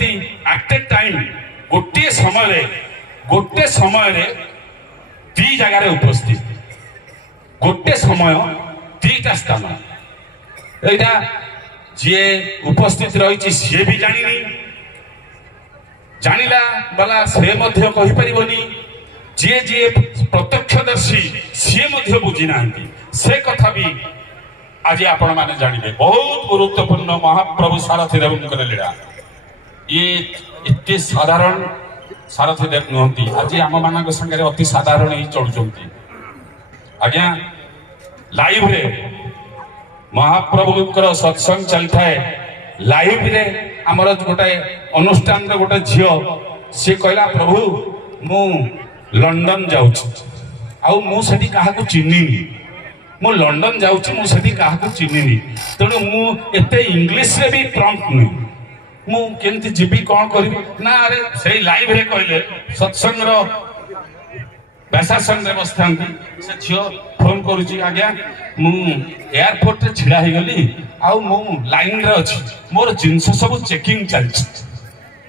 କେମିତି at a time गोटे समय दी जगार उपस्थित गोटे समय दीटा स्थान यहाँ जी उपस्थित रही सी भी जानी जानिला बाला से कहीपरनी जी जी प्रत्यक्षदर्शी सी बुझी ना से कथा भी आज आपण मैंने जानवे बहुत गुरुत्वपूर्ण महाप्रभु सारथी देव लीला ये इतने साधारण सारथी देव नुहति आज आम मान संगे अति साधारण ही चलुंट आज्ञा लाइव रे महाप्रभुंर सत्संग चली थाए लाइव रे आमर गोटे अनुष्ठान गोटे झील सी कहला प्रभु मु लंडन जाऊँ से चिन्हनी मु लंडन जाऊँ मुझे क्या चिन्हनी तेणु मुझे इंग्लीश रे भी प्रम्प्ट नुह मुझे जीवी कौन करी ना अरे से लाइव रे कहले सत्संग व्यासासन में बस था से झील फोन करुच्ची आज्ञा मु एयरपोर्ट रे छिड़ा हो गली आउ लाइन रे अच्छी मोर जिनस सब चेकिंग चलती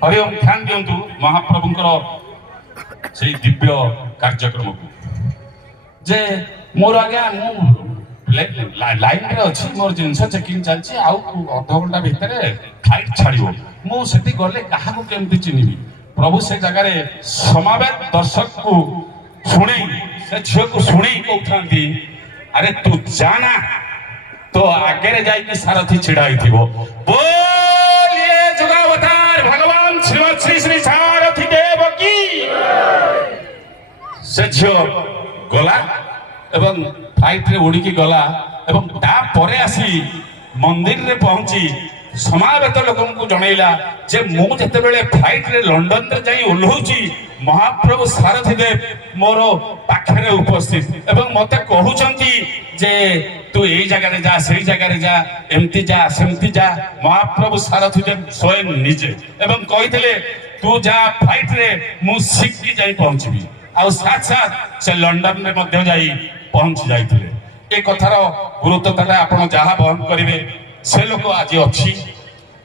हरिओम ध्यान दिंतु महाप्रभुंकर से दिव्य कार्यक्रम को जे मोर आज्ञा लाइन रे अच्छी मोर जिनस चेकिंग चलती आउ अध घंटा भितर फ्लाइट छाड़ो मुझे गले क्या केमती चिन्हबी प्रभु से जगार समावेत दर्शक को शुणी से झील को शुणी कहते अरे तू जाना तो आगे जाइए सारथी छिड़ा बोलिए जुगावतार भगवान श्रीमद श्री श्री सारथी देव की से झील गला एवं फ्लाइट रे उड़िकी गला एवं तापर आसी मंदिर रे पहुंची समावेत लोक जनइला जे मु जेतेबेले फ्लाइट रे लंडन रे जाई ओल्होची महाप्रभु सारथी देव मोर पाखरे उपस्थित एवं मते कहउचंती जे तू एई जगह रे जा सेई जगह रे जा एमती जा सेमती जा महाप्रभु सारथी देव स्वयं निजे एवं कहिथिले तू जा फ्लाइट रे मु सिक्की जाई पहुंचबी आ साथ साथ से लंडन में मध्य जाई पहुंच जाइथिले ए कथार गुरुत्व ताले आपण जहा बहन करिवे से लोक आज अच्छी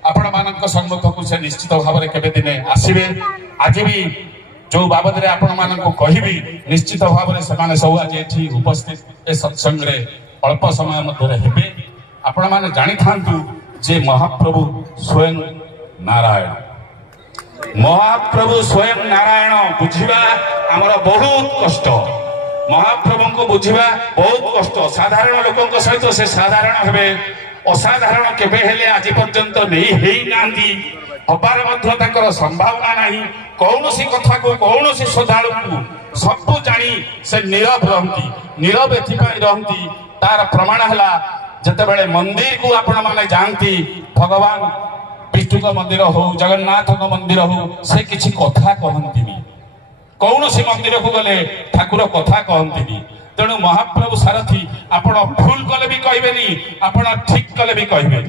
आपण मान सम्मुख को से निश्चित भाव में केबे दिने आसबे आज भी जो बाबद रे आपण मान कहबी निश्चित भाव में से सब आज ये उपस्थित ए सत्संग रे अल्प समय मध्य हेबे आपण मान जानी थांतु जे महाप्रभु स्वयं नारायण बुझिबा हमर बहुत कष्ट महाप्रभु को बुझिबा बहुत कष्ट साधारण लोकों सहित से साधारण हेबे असाधारण केबे हेले आज पर्यंत नहीं हेई नांदी हबार मध्य ताकर संभावना नहीं कौनसी कथा को कौनसी श्रद्धालु को सब जानी से नीरव रहती तार प्रमाण हला जतेबेले मंदिर को आपण माने जानती भगवान विष्णु मंदिर हो जगन्नाथ मंदिर हो से किसी कथा कहती कौनसी मंदिर को गले ठाकुर कथा कहती तेणु महाप्रभु सारथी आपण भूल कले भी कहबेनी आपण ठीक कले भी कहबे